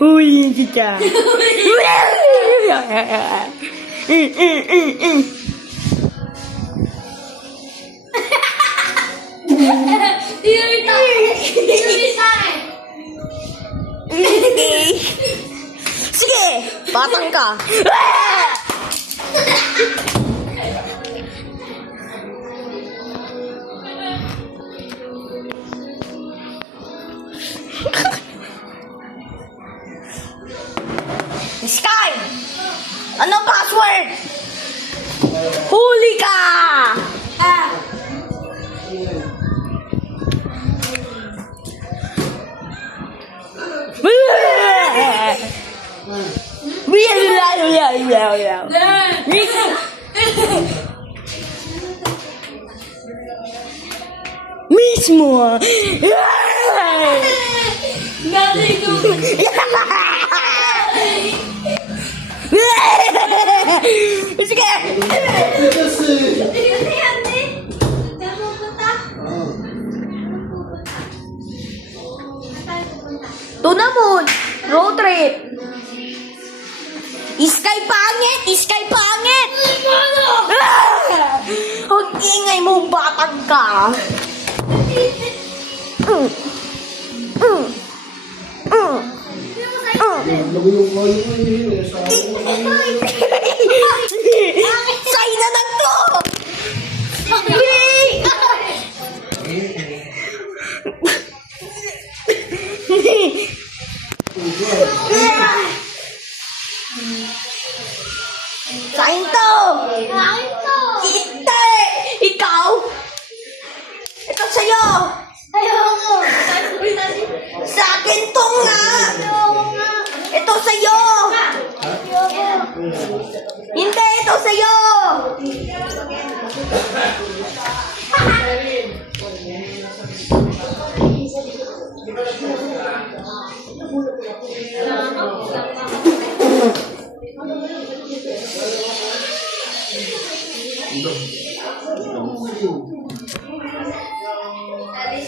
Uy, kita. Sige, batang ka. Sky! Ano password? Huli ka! Mismo! Sige! Tunamon! Road trip! Iskay pangit! Iskay pangit! Ang ingay mo, batang ka! Sa'yo na lang to! Sa'yo to! Hindi! Ikaw! Ito sa'yo! Sa akin to nga! Ito sa'yo! Hindi! Ito sa'yo!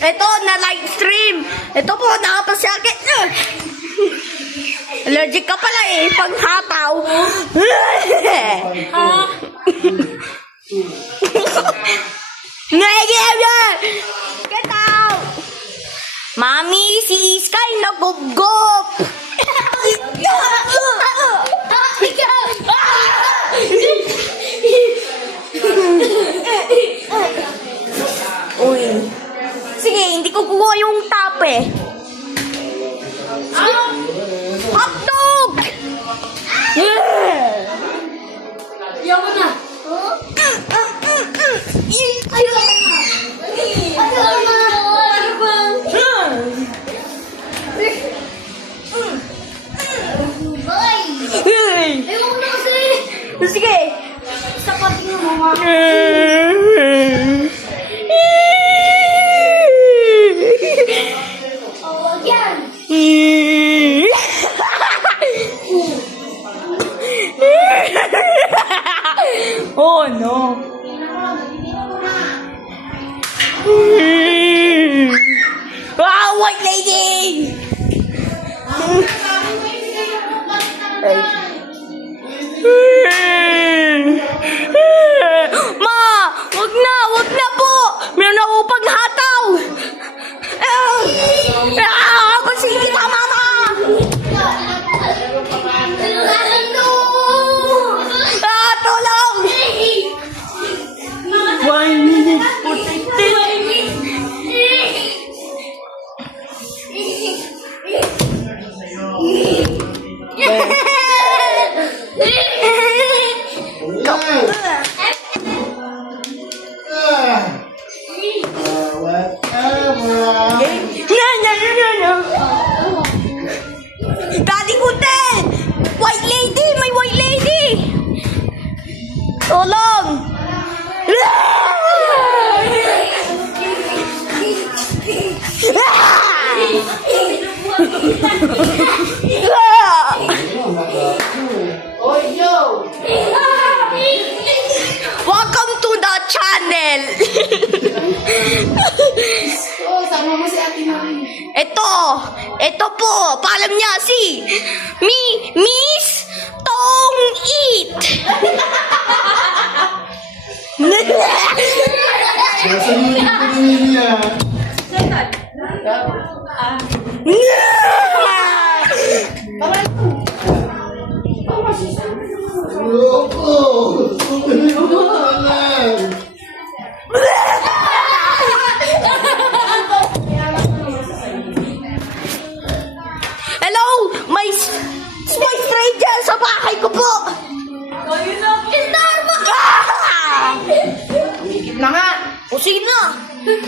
Ito, na live stream. Ito po, nakapasakit. Allergic ka pala eh, panghataw. Get out! Mami, si Sky nagugop. Uy. Sige, hindi ko kuha yung tape. Hotdog! Ayaw mo na. Ayaw mo na. Ayaw mo na. Boy! Ayaw mo na kasi. Sige. Sapat mo, mama. Oh, yan. Oh no. Wow, white lady! Ma! Wag na po! Meron ako paghataw! Ako sige ka, mama! Tulong! 1 minute po, Daddy Kunten! White lady! May white lady! Tulong! Welcome to the channel! Oh, sama mo si Ate Mami. Ito Ito po, paalam niya si Miss Tong Eat. Nasa unit ko rin niya. Loko! Sumili ko lang! Hello, may stray dyan sa bahay ko po. Starbucks! Higit na nga. O sige na.